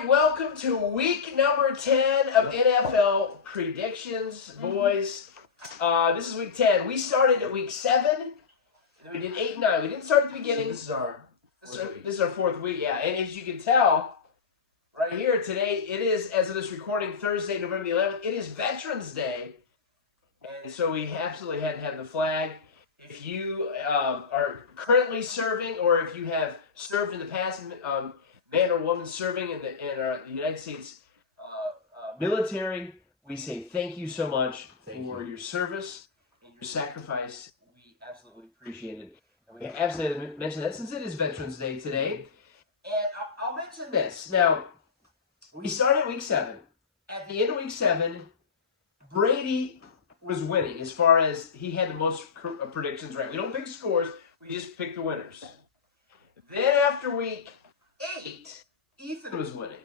right, welcome to week number 10 of NFL predictions, boys. This is week 10. We started at week 7, and then we did 8 and 9. We didn't start at the beginning. So this is our fourth week, yeah. And as you can tell, right here today, it is, as of this recording, Thursday, November the 11th, it is Veterans Day. And so we absolutely had to have the flag. If you are currently serving, or if you have served in the past, man or woman serving in the United States military, we say thank you so much for your service and your sacrifice. We absolutely appreciate it. And we absolutely mention that since it is Veterans Day today. And I'll mention this. Now, we started week 7. At the end of week 7, Brady was winning as far as he had the most predictions right. We don't pick scores, we just pick the winners. Then after week 8, Ethan was winning.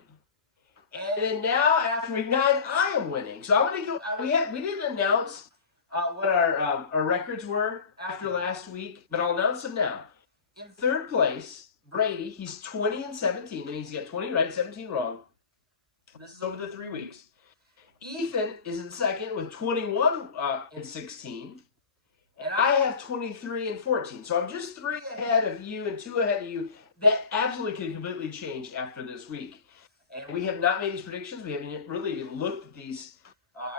And then now after week 9, I am winning. So I'm going to go, we didn't announce what our records were after last week, but I'll announce them now. In third place, Brady, he's 20 and 17. That means he got 20 right, 17 wrong. This is over the 3 weeks. Ethan is in second with 21 and 16, and I have 23 and 14. So I'm just 3 ahead of you and 2 ahead of you. That absolutely can completely change after this week. And we have not made these predictions. We haven't really even looked at these.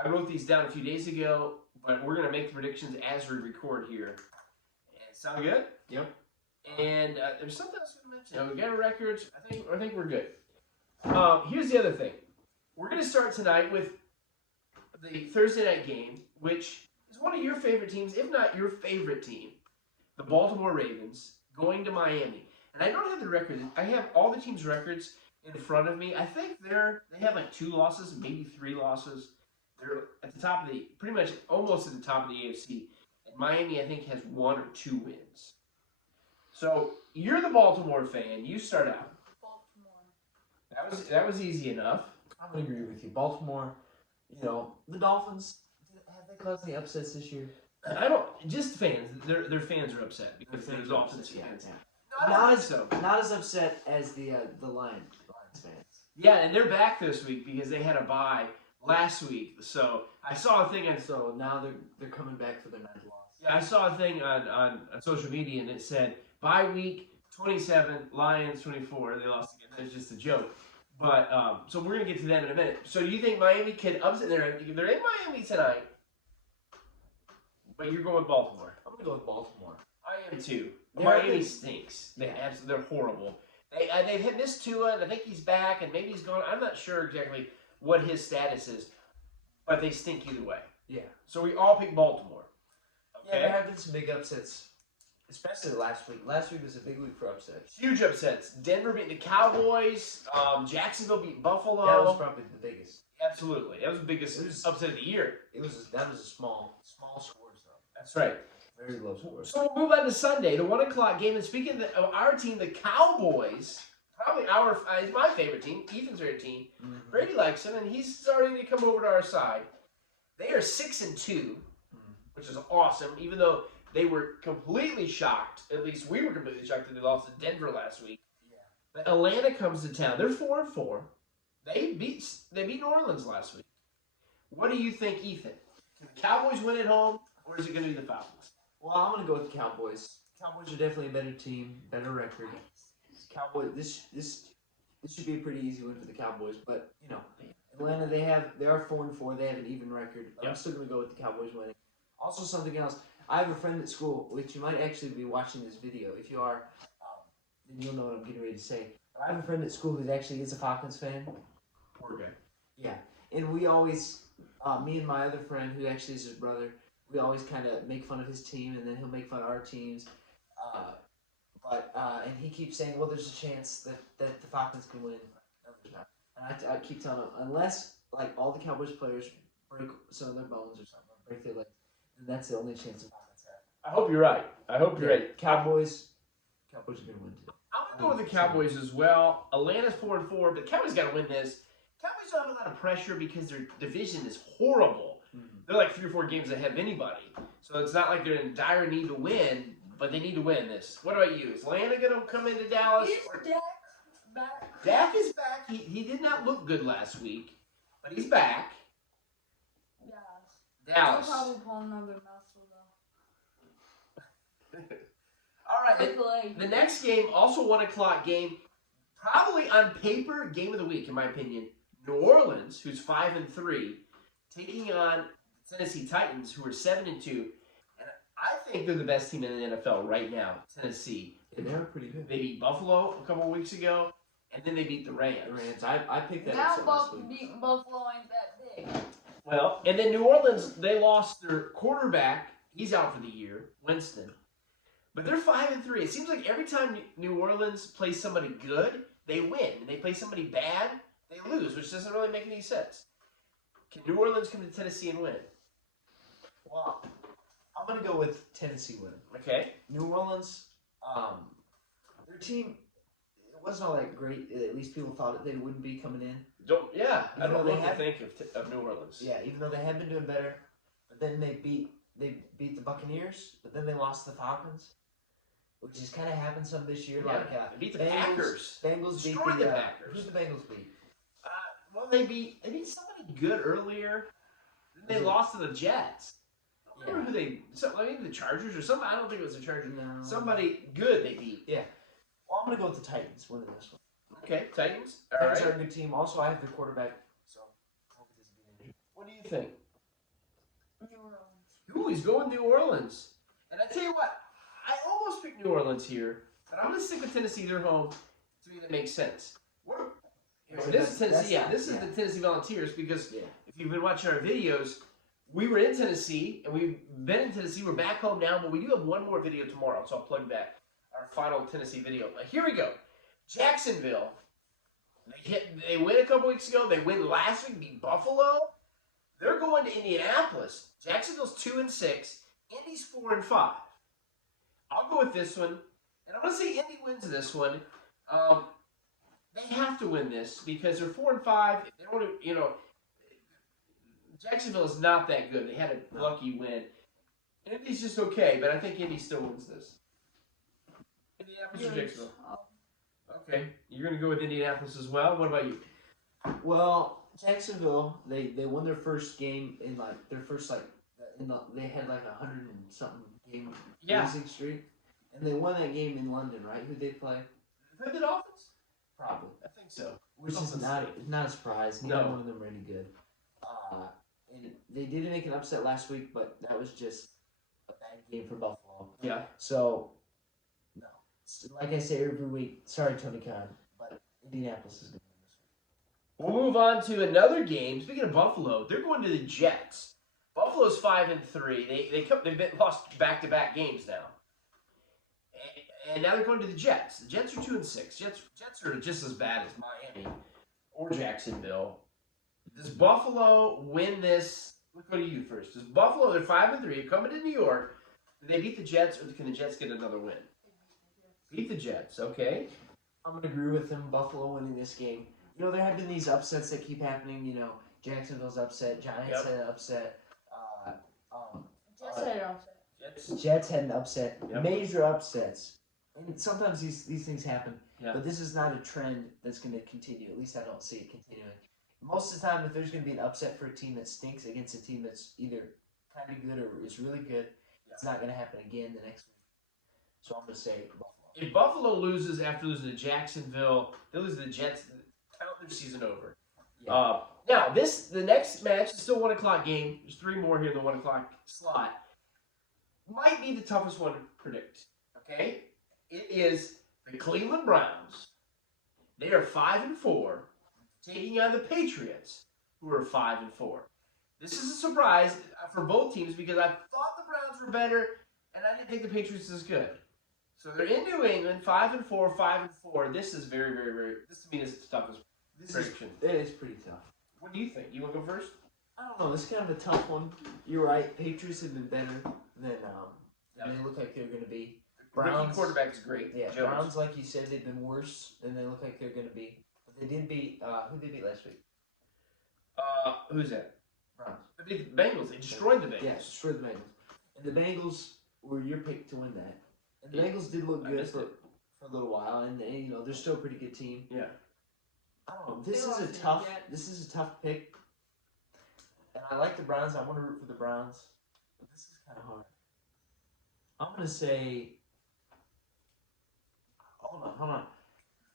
I wrote these down a few days ago, but we're going to make the predictions as we record here. And sound good? Yep. And there's something else I want to mention. We got our records. I think we're good. Here's the other thing. We're going to start tonight with the Thursday night game, which is one of your favorite teams, if not your favorite team, the Baltimore Ravens, going to Miami. And I don't have the record. I have all the teams' records in front of me. I think they have like 2 losses, maybe 3 losses. They're at the top of pretty much almost at the top of the AFC. And Miami, I think, has 1 or 2 wins. So you're the Baltimore fan. You start out. Baltimore. That was easy enough. I'm going to agree with you. Baltimore, the Dolphins, have they caused any upsets this year? I don't. Just fans. Their fans are upset because there's Dolphins fans. Yeah. Not as upset as the Lions fans. Yeah, and they're back this week because they had a bye last week. So I saw a thing. So now they're coming back for their 9th loss. Yeah, I saw a thing on social media, and it said bye week 27, Lions 24. They lost again. It's just a joke. But so we're gonna get to that in a minute. So do you think Miami can upset? They're in Miami tonight, but you're going with Baltimore. I'm gonna go with Baltimore. I am too. Miami stinks. They're horrible. They've hit Miss Tua, and I think he's back, and maybe he's gone. I'm not sure exactly what his status is, but they stink either way. Yeah. So we all pick Baltimore. Okay. Yeah, there have been some big upsets, especially last week. Last week was a big week for upsets. Huge upsets. Denver beat the Cowboys. Jacksonville beat Buffalo. That was probably the biggest. Absolutely. That was the biggest upset of the year. That was a small scores though. That's right. Very low scores. So we'll move on to Sunday, the 1 o'clock game. And speaking of our team, the Cowboys, probably is my favorite team, Ethan's favorite team. Mm-hmm. Brady likes him, and he's starting to come over to our side. They are 6-2, which is awesome, even though they were completely shocked. At least we were completely shocked that they lost to Denver last week. Yeah. But Atlanta comes to town. They're 4-4. They beat New Orleans last week. What do you think, Ethan? Can the Cowboys win at home, or is it going to be the Falcons? Well, I'm going to go with the Cowboys. Cowboys are definitely a better team, better record. Cowboys. This should be a pretty easy win for the Cowboys, but Atlanta they are 4-4. They have an even record. Yep. I'm still going to go with the Cowboys winning. Also, something else. I have a friend at school, which you might actually be watching this video. If you are, then you'll know what I'm getting ready to say. I have a friend at school who actually is a Falcons fan. Poor guy. Yeah, and we always, me and my other friend, who actually is his brother, we always kind of make fun of his team, and then he'll make fun of our teams. And he keeps saying, well, there's a chance that the Falcons can win. And I keep telling him, unless all the Cowboys players break some of their bones or something, break their legs, then that's the only chance the Falcons have. I hope you're right. Cowboys are going to win too. I'm going to go with the Cowboys as well. Atlanta's 4-4, but the Cowboys got to win this. Cowboys don't have a lot of pressure because their division is horrible. Mm-hmm. They're like 3 or 4 games ahead of anybody. So it's not like they're in dire need to win, but they need to win this. What about you? Is Atlanta going to come into Dallas? Is Dak back? Dak is back. He did not look good last week, but he's back. Yeah. Dallas. I'll probably pull another muscle though. All right. The next game, also 1 o'clock game, probably on paper, game of the week, in my opinion. New Orleans, who's 5-3, taking on Tennessee Titans, who are 7-2. And I think they're the best team in the NFL right now, Tennessee. Yeah, they were pretty good. They beat Buffalo a couple of weeks ago, and then they beat the Rams. I picked that Now upset last week. Buffalo ain't that big. Well, and then New Orleans, they lost their quarterback. He's out for the year, Winston. But they're 5-3. It seems like every time New Orleans plays somebody good, they win. And they play somebody bad, they lose, which doesn't really make any sense. Can New Orleans come to Tennessee and win? Well, I'm going to go with Tennessee winning. Okay. New Orleans, their team, it wasn't all that great. At least people thought they wouldn't be coming in. I don't know what to think of New Orleans. Yeah, even though they had been doing better, but then they beat the Buccaneers, but then they lost the Falcons, which has kind of happened some this year. Yeah, Like they beat the Packers. Bengals beat Destroyed the Packers. Who's the Bengals beat? Well, they beat somebody good earlier. Then they lost to the Jets. I don't remember who maybe the Chargers or something. I don't think it was the Chargers. No. Somebody good they beat. Yeah. Well, I'm going to go with the Titans winning this one. Okay, Titans. Titans are a good team. Also, I have their quarterback, so I hope it doesn't get injured. What do you think? New Orleans. Ooh, he's going New Orleans. And I tell you what, I almost picked New Orleans here, but I'm going to stick with Tennessee. They're home. To me, that makes sense. This is Tennessee. This is the Tennessee Volunteers because if you've been watching our videos, we were in Tennessee, and we've been in Tennessee. We're back home now, but we do have one more video tomorrow, so I'll plug that, our final Tennessee video. But here we go. Jacksonville. They win a couple weeks ago. They win last week, beat Buffalo. They're going to Indianapolis. Jacksonville's 2-6. Indy's 4-5. I'll go with this one, and I'm going to say Indy wins this one. They have to win this because they're 4-5. They don't, Jacksonville is not that good. They had a lucky win. Indy's just okay, but I think Indy still wins this. Indianapolis or Jacksonville? Okay, you're going to go with Indianapolis as well. What about you? Well, Jacksonville, they won their first game in they had like 100 and something game losing streak, and they won that game in London, right? Who they play? They the Dolphins? Probably. I think so. Which is not a surprise. Neither one of them are any good. And they did make an upset last week, but that was just a bad game for Buffalo. Yeah. So, no. Like I say every week, sorry, Tony Khan, but Indianapolis is going to win this one. We'll move on to another game. Speaking of Buffalo, they're going to the Jets. Buffalo's 5-3. They've lost back-to-back games now. And now they're going to the Jets. The Jets are 2-6. Jets are just as bad as Miami or Jacksonville. Does Buffalo win this? Let's go to you first. Does Buffalo, they're 5-3, coming to New York. Do they beat the Jets, or can the Jets get another win? Beat the Jets, okay. I'm going to agree with them, Buffalo winning this game. There have been these upsets that keep happening. Jacksonville's upset, Giants had an upset. Jets had an upset. Jets had an upset. Yep. Major upsets. And sometimes these things happen. Yeah. But this is not a trend that's going to continue. At least I don't see it continuing. Most of the time, if there's going to be an upset for a team that stinks against a team that's either kind of good or is really good, it's not going to happen again the next week. So I'm going to say Buffalo. If Buffalo loses after losing to Jacksonville, they lose to the Jets, count their season over. Yeah. Now, the next match is still 1 o'clock game. There's 3 more here in the 1 o'clock slot. Might be the toughest one to predict. Okay? It is the Cleveland Browns. They are 5-4, taking on the Patriots, who are 5-4. This is a surprise for both teams because I thought the Browns were better, and I didn't think the Patriots was good. So they're in New England, 5-4, 5-4. This is very, very, very. This to me is the toughest prediction. It is pretty tough. What do you think? You want to go first? I don't know. It's kind of a tough one. You're right. Patriots have been better than they look like they're going to be. Rookie quarterback is great. Yeah, Jones. Browns, like you said, they've been worse than they look like they're going to be. But they did beat who did they beat last week? Who's that? Browns. They beat the Bengals. They destroyed the Bengals. Yeah, destroyed the Bengals. And the Bengals were your pick to win that. And the Bengals did look good for a little while, and they're still a pretty good team. Yeah. this They is a lost to the tough. Jets. This is a tough pick. And I like the Browns. I want to root for the Browns. But this is kind of hard. I'm gonna say. Hold on.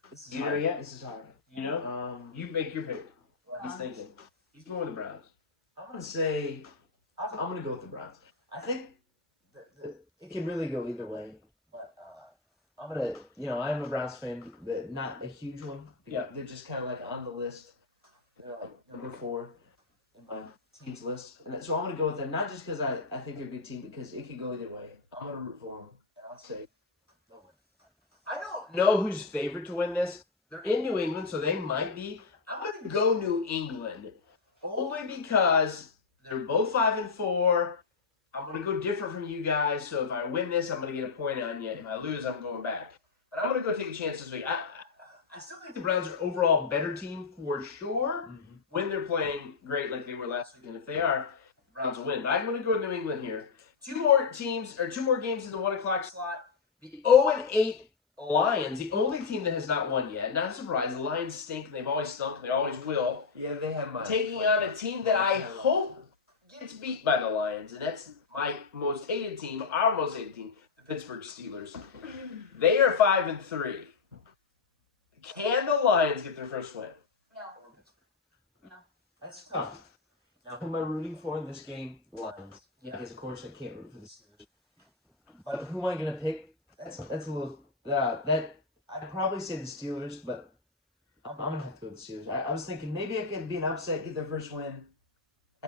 This is You know hard. yet? This is hard. You know? You make your pick. What he's thinking. He's going with the Browns. I'm gonna say. I'm gonna go with the Browns. I think it can really go either way. But I'm gonna. I'm a Browns fan, but not a huge one. Yeah. They're just kind of like on the list. They're like number 4 in my team's list, and so I'm gonna go with them. Not just because I think they're a good team, because it could go either way. I'm gonna root for them, and I'll say they'll win. I don't know who's favorite to win this. They're in New England, so they might be. I'm going to go New England only because they're both 5-4. I'm going to go different from you guys. So if I win this, I'm going to get a point on you. If I lose, I'm going back. But I'm going to go take a chance this week. I still think the Browns are overall a better team for sure when they're playing great like they were last week. And if they are, the Browns will win. But I'm going to go with New England here. Two more games in the 1 o'clock slot. The 0-8 Lions, the only team that has not won yet. Not a surprise. The Lions stink, and they've always stunk, and they always will. Yeah, they have my Taking on a team that I hope gets beat by the Lions, and that's my most hated team, our most hated team, the Pittsburgh Steelers. They are 5-3. Can the Lions get their first win? No. That's tough. Now, who am I rooting for in this game? Lions. Yeah. Because of course I can't root for the Steelers. But who am I gonna pick? That's a little that I'd probably say the Steelers, but I'm gonna have to go with the Steelers. I was thinking maybe I could be an upset, get their first win. I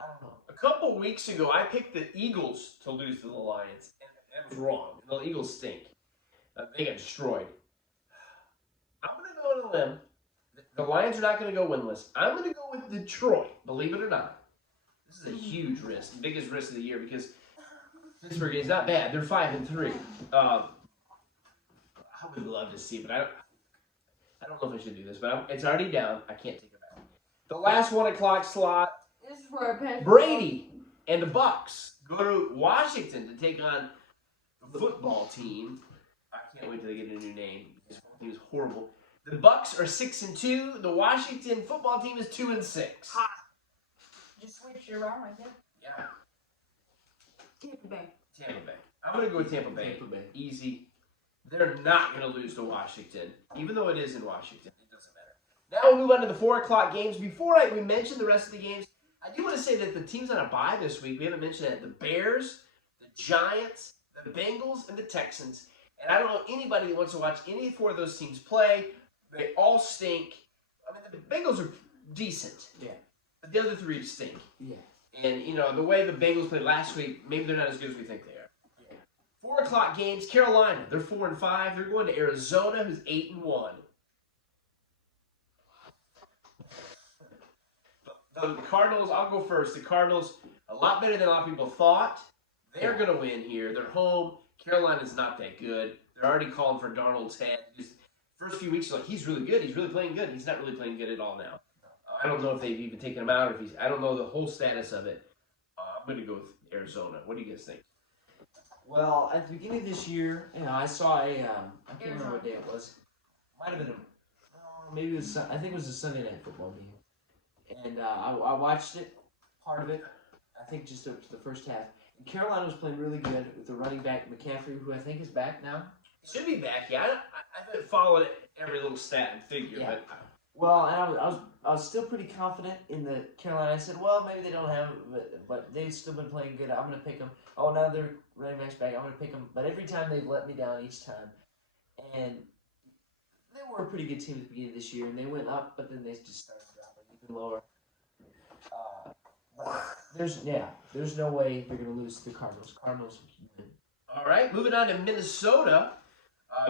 don't know. A couple weeks ago, I picked the Eagles to lose to the Lions, and that was wrong. The Eagles stink. They got destroyed. I'm going to go on a limb. The Lions are not going to go winless. I'm going to go with Detroit, believe it or not. This is a huge risk, the biggest risk of the year, because Pittsburgh is not bad. They're 5-3. I would love to see it, but I don't know if I should do this, but it's already down. I can't take it back. The last 1 o'clock slot, This is where I passed. Brady and the Bucks go to Washington to take on the football team. I can't wait till they get a new name. This whole thing is horrible. The Bucks are 6-2. The Washington football team is 2-6. Just switch it around right there. Yeah, Tampa Bay. Tampa Bay. I'm gonna go with Tampa Bay. Tampa Bay. Easy. They're not gonna lose to Washington, even though it is in Washington. It doesn't matter. Now we'll move on to the 4 o'clock games. Before we mention the rest of the games, I do want to say that the teams on a bye this week, we haven't mentioned that. The Bears, the Giants, the Bengals, and the Texans. And I don't know anybody that wants to watch any 4 of those teams play. They all stink. I mean, the Bengals are decent. Yeah. But the other 3 stink. Yeah. And, the way the Bengals played last week, maybe they're not as good as we think they are. Yeah. 4 o'clock games, Carolina, they're 4-5. They're going to Arizona, who's 8-1. The Cardinals, I'll go first. The Cardinals, a lot better than a lot of people thought. They're going to win here. They're home. Carolina's not that good. They're already calling for Darnold's head. First few weeks, like, he's really good. He's really playing good. He's not really playing good at all now. I don't know if they've even taken him out. Or if I don't know the whole status of it. I'm going to go with Arizona. What do you guys think? Well, at the beginning of this year, I saw I can't remember what day it was. Might have been maybe it was. I think it was a Sunday night football game. And I watched it, part of it, I think just up to the first half. And Carolina was playing really good with the running back, McCaffrey, who I think is back now. Should be back, yeah. I haven't followed every little stat and figure, Yeah. but Well, and I was still pretty confident in the Carolina. I said, well, maybe they don't have it, but they've still been playing good. I'm going to pick them. Oh, now they're running backs back. I'm going to pick them. But every time they've let me down each time. And they were a pretty good team at the beginning of this year, and they went up, but then they just started dropping even lower. But there's no way they're going to lose to the Cardinals. Cardinals win. all right, moving on to Minnesota.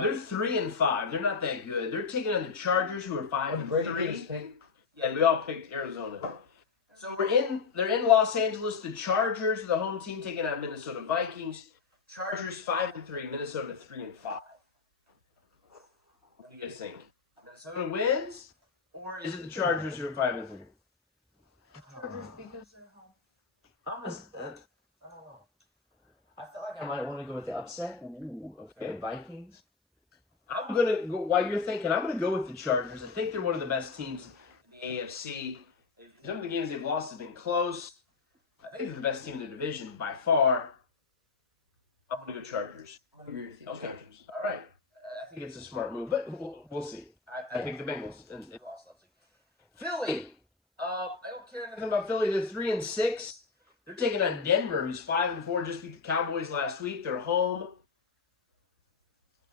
They're 3-5. They're not that good. They're taking on the Chargers, who are 5-3. Yeah, we all picked Arizona. So they're in Los Angeles. The Chargers are the home team taking on Minnesota Vikings. Chargers 5-3. Minnesota 3-5. What do you guys think? Minnesota wins, or is it the Chargers who are 5-3? Chargers because they're home. I don't know. I feel like I might want to go with the upset. Ooh, The okay. Vikings. I'm going to go, while you're thinking, I'm going to go with the Chargers. I think they're one of the best teams in the AFC. Some of the games they've lost have been close. I think they're the best team in the division by far. I'm going to go Chargers. I agree with you. Okay. Chargers. All right. I think it's a smart move, but we'll see. I think the Bengals, and they lost nothing. Philly. I don't care anything about Philly. They're 3-6. They're taking on Denver, who's 5-4. Just beat the Cowboys last week. They're home.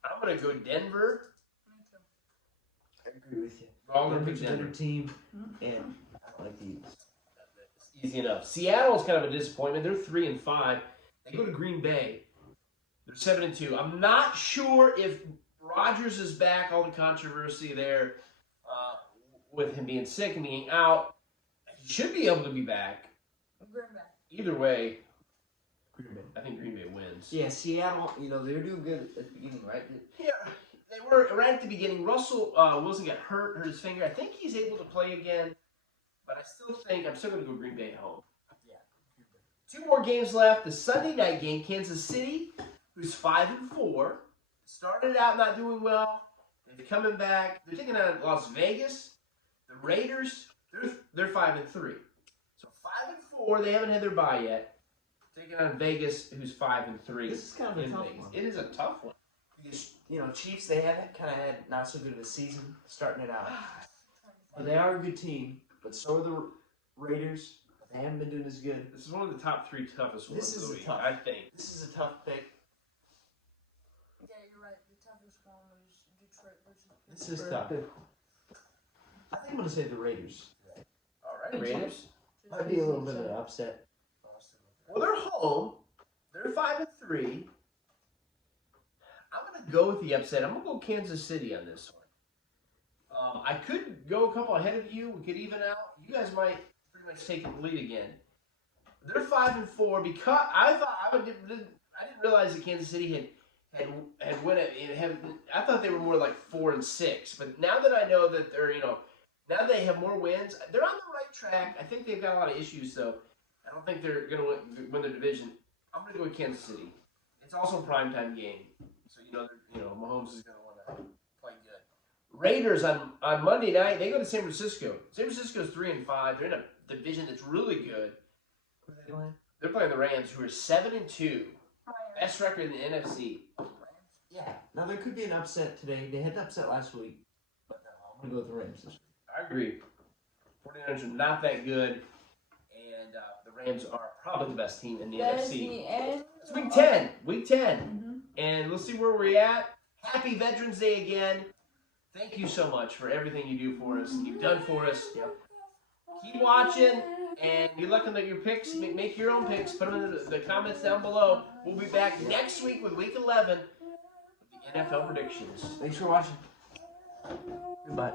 I'm going to go Denver. Me too. I agree with you. We're all going to Denver's pick a better Denver. team, and I like the Eagles. Easy enough. Seattle's kind of a disappointment. They're 3-5. They go to Green Bay. They're 7-2. I'm not sure if Rodgers is back. All the controversy there with him being sick and being out. He should be able to be back. Green Bay. Either way, Green Bay. I think Green Bay wins. Yeah, Seattle, they were doing good at the beginning, right? Yeah, they were right at the beginning. Russell Wilson got hurt his finger. I think he's able to play again, but I'm still going to go Green Bay at home. Yeah, Green Bay. 2 more games left. The Sunday night game, Kansas City, who's 5-4, started out not doing well. They're coming back. They're taking on Las Vegas. The Raiders, they're 5-3. So 5-4. They haven't had their bye yet. Taking on Vegas, who's 5-3. This is kind of a in tough Vegas. one. It is a tough one. Because, Chiefs, they haven't kind of had not so good of a season starting it out. But they are a good team, but so are the Raiders. They haven't been doing as good. This is one of the top 3 toughest ones This of is the a week, tough- I think. This is a tough pick. Yeah, you're right. The toughest one was Detroit versus This is Pittsburgh. tough. I think I'm going to say the Raiders. All right, Raiders. Might be a little bit of an upset. Well, they're home. They're 5-3. I'm going to go with the upset. I'm going to go Kansas City on this one. I could go a couple ahead of you. We could even out. You guys might pretty much take the lead again. They're 5-4 because I didn't realize that Kansas City had won it. I thought they were more like 4-6. But now that I know that they're now they have more wins, they're on the right track. I think they've got a lot of issues though. I don't think they're going to win their division. I'm going to go with Kansas City. It's also a primetime game, so Mahomes is going to want to play good. Raiders on Monday night, they go to San Francisco. San Francisco's 3-5. They're in a division that's really good. Who are they playing? They're playing the Rams, who are 7-2, best record in the NFC. Yeah. Now, there could be an upset today. They had an upset last week. But no, I'm going to go with the Rams this week. I agree. 49ers are not that good, and the Rams are probably the best team in the That is NFC. the end. It's week 10. Week 10. Mm-hmm. And let's see where we're at. Happy Veterans Day again. Thank you so much for everything you do for us. You've done for us. Yep. Keep watching, and good luck on your picks. Make your own picks. Put them in the comments down below. We'll be back next week with Week 11 with the NFL predictions. Thanks for watching. Goodbye.